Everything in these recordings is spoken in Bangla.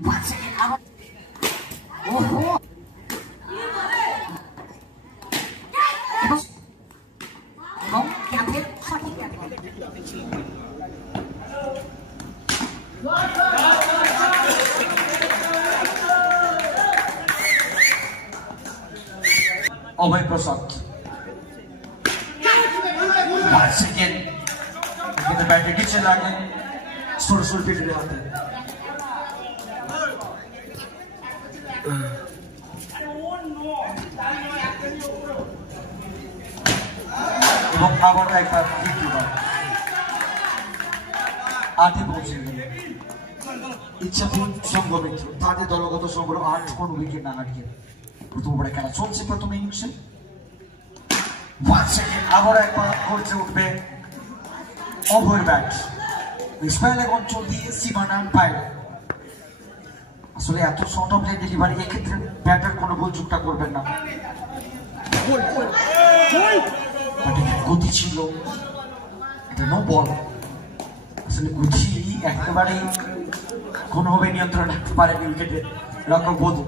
Once again, out. Oh, Abhay Prasad. Once again, the batter gets a line. Sort of fitted out there. এবং আবার একবার দ্বিতীয়বার আটে পৌঁছে গেল ইচ্ছাপুর সংঘমিত্র তাদের দলগত সংগ্রহ 8 কোন উইকেট না হারিয়ে প্রথম ওভারে খেলা চলছে প্রথম ইনিংসে আবার একবার করছে উঠবে অভয়ের ব্যাট স্পেল অঞ্চল দিয়ে সীমানার বাইরে আসলে এত শর্ট অফ লেন ডেলিভারি এক্ষেত্রে ব্যাটার কোনো ভুল চুকটা করবেন না গতি ছিল এটা নো বল আসলে গতি একেবারেই কোনোভাবে নিয়ন্ত্রণ রাখতে পারেনি উইকেটে রক্ষক বধু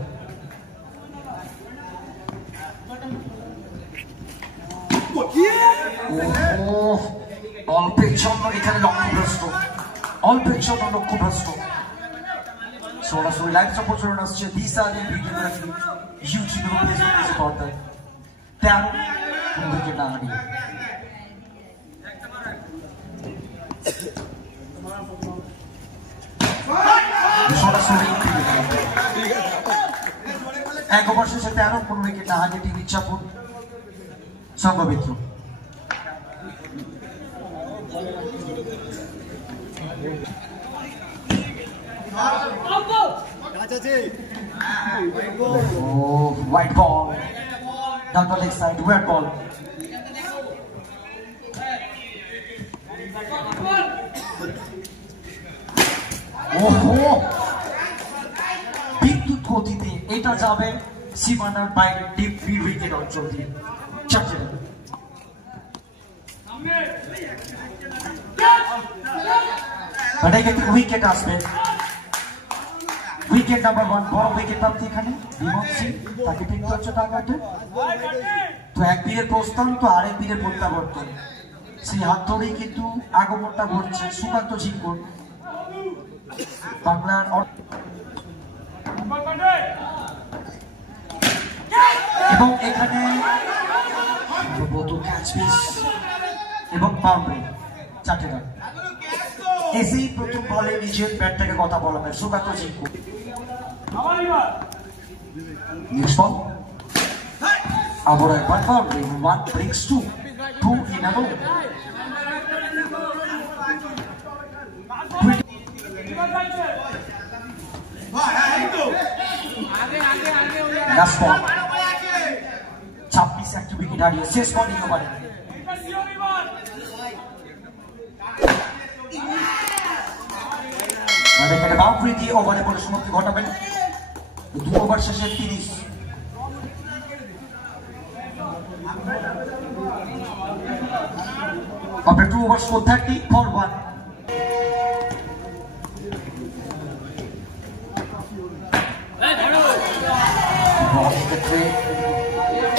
অল্পের জন্য এখানে লক্ষ্যভ্রষ্ট অল্পের জন্য লক্ষ্যভ্রষ্ট সরাসরি লাইভ সম্প্রচারণ আসছে দিশারি ভিডিওগ্রাফি ইউটিউবের উপরে এসে পড়তে 13 উইকেট না হারিয়ে সরাসরি এক ওভার শেষে 13 উইকেট না হারিয়ে team Ichhapur Sanghamitra Oh, white ball. Down the leg side, weird ball. Oh, বিদ্যুৎ গতিতে এটা যাবে সীমানার বাইরে ডিপ মিড উইকেট অঞ্চল দিয়ে চারটে উইকেট আসবে উইকেট নাম্বার 1 বড় উইকেট প্রাপ্তি এখানে বিমল সিং তাকে পিকতে হচ্ছে টার্গেটে তো এক বীরের প্রস্থান তো আরেক বীরের প্রত্যাবর্তন সেই হাত ধরেই কিন্তু আগমনটা ঘটছে সুকান্ত ঝিঙ্কুর বাংলার এবং এখানে ক্যাচ মিস এবং বাউন্ডারি চারটে রান এসেই প্রথম বলে নিজের ব্যাটটাকে কথা বলা হয় সুকান্ত ঝিঙ্কুর আবার একবার boundary 1 brings 2 in a row last ball 26 একটা উইকেট হারিয়ে শেষ বল এই ওভারে এখানে বাউন্ডারি দিয়ে ওভারে বলে সমাপ্তি ঘটাবেন 2 ওভার শেষে 30 after 2 overs for 30 for 1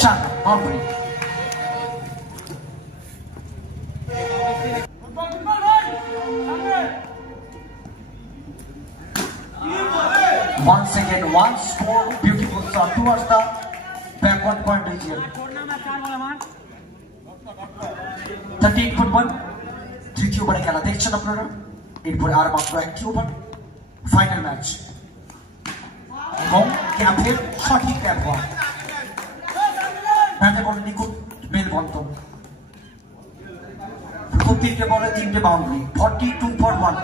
Chan boundary once again one score beautiful shot towards the backward point region 38.1 তৃতীয় ওভারে খেলা দেখছেন আপনারা এরপরে আর মাত্র একটি ওভার ফাইনাল ম্যাচ এবং ক্যাপের সঠিক ব্যবহার ব্যাটে বলে নিখুঁত মেলবন্ধন প্রথম 3টে বলে 3টে বাউন্ডারি 42 for 1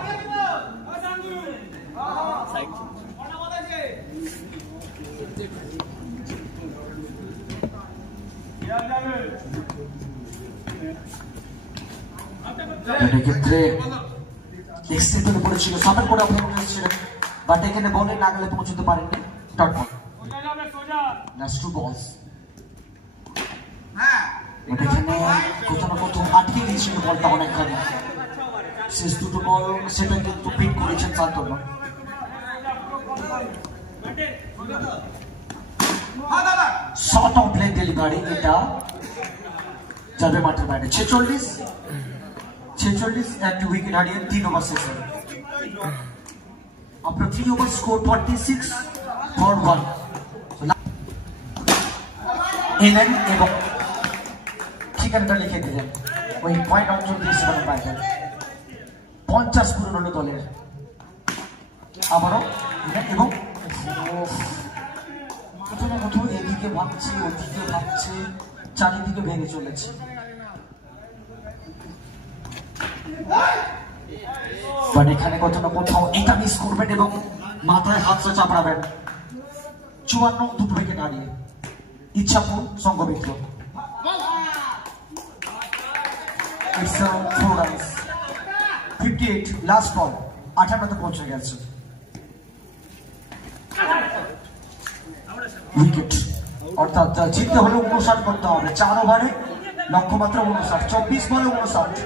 ক্ষেত্রে এক্সটেন্ডের উপরে ছিল সামের করে আপনার এসেছিলেন বাট এখানে বলে নাগালে পৌঁছতে পারেননি ডট বল লাস্ট 2 বলস এখানে কোথাও না কোথাও আটকে গিয়েছিল বলটা অনেকখানি শেষ দুটো বল সেটা কিন্তু বিট করেছেন Shantanu short of play delivery, এটা যাবে মাঠের বাইরে। 46 একটি উইকেট হারিয়ে 3 ওভার শেষ হল। After 3 overs, score 46 for 1. এলেন এবং ঠিকানাটা লিখে দিলেন ওই পয়েন্ট অঞ্চল দিয়ে সেখানে পাইলেন। 50 পূরণ হলো দলের। আবারও এবং কোথাও না কোথাও এদিকে ভাবছে, ওদিকে ভাবছে, চারিদিকে ভেঙে চলেছে। বাট এখানে কোথাও না কোথাও এটা মিস করবেন এবং মাথায় হাতটা চাপড়াবেন। 54 দুটো উইকেট হারিয়ে Ichhapur Sanghamitra. It's 4 runs, 58 last বল, 58 পৌঁছে গেছে। উইকেট অর্থাৎ জিততে হলে 59 করতে হবে। 4 ওভারে লক্ষ্যমাত্রা 59, 24 বলে 59।